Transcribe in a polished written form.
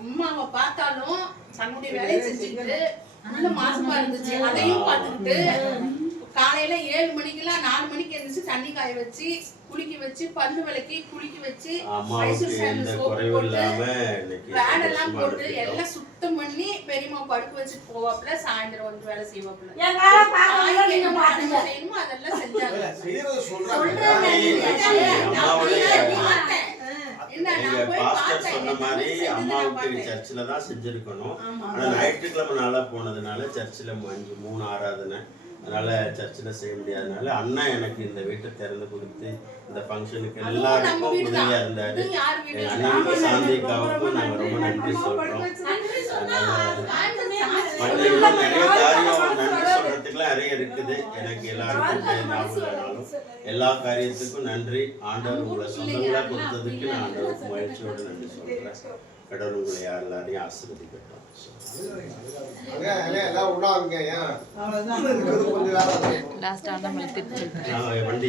அம்மாவை பார்த்தாலும் தன்னுடைய வேலையை செஞ்சுட்டு உள்ள மாசமா இருந்துச்சு. அதையும் பார்த்துக்கிட்டு காலையில 7 மணிக்கெல்லாம் 4 மணிக்கு எழுந்துச்சு தண்ணி காய வச்சு குளிக்க வச்சு பல்லு விளக்கி குளிக்க வச்சு வேடெல்லாம் போட்டு எல்லாம் சுத்தம் பண்ணி பெரியம்மா படுக்க வச்சு போவாப்புல. சாயந்தரம் வந்து வேலை செய்வாப்புல. செய்யணுமோ அதெல்லாம் செஞ்சாங்க. சர்ச்சில் தான் செஞ்சிருக்கணும். ஆனால் ஞாயிற்றுக்கிழமை நாளாக போனதுனால சர்ச்சில் 3 ஆராதனை, அதனால சர்ச்சில் செய்ய முடியாதனால அண்ணா எனக்கு இந்த வீட்டை திறந்து கொடுத்து இந்த ஃபங்க்ஷனுக்கு எல்லாருக்கும் உதவியா இருந்தாரு. அண்ணனுக்கு சாந்திக்காவுக்கும் நாங்கள் ரொம்ப நன்றி சொல்றோம். நிறைய காரியம் நன்றி சொல்றதுக்குலாம் நிறைய இருக்குது. எனக்கு எல்லாருக்கும் ஞாபகம் எல்லா காரியத்துக்கும் நன்றி. ஆண்டவர் உங்களை சொந்தங்களா கொடுத்ததுக்கு நான் ஆண்டவருக்கு மகிழ்ச்சியோடு நன்றி சொல்றேன். கடவுள் உங்களை எல்லாரையும் ஆசீர்வதிக்கட்டும். வண்டி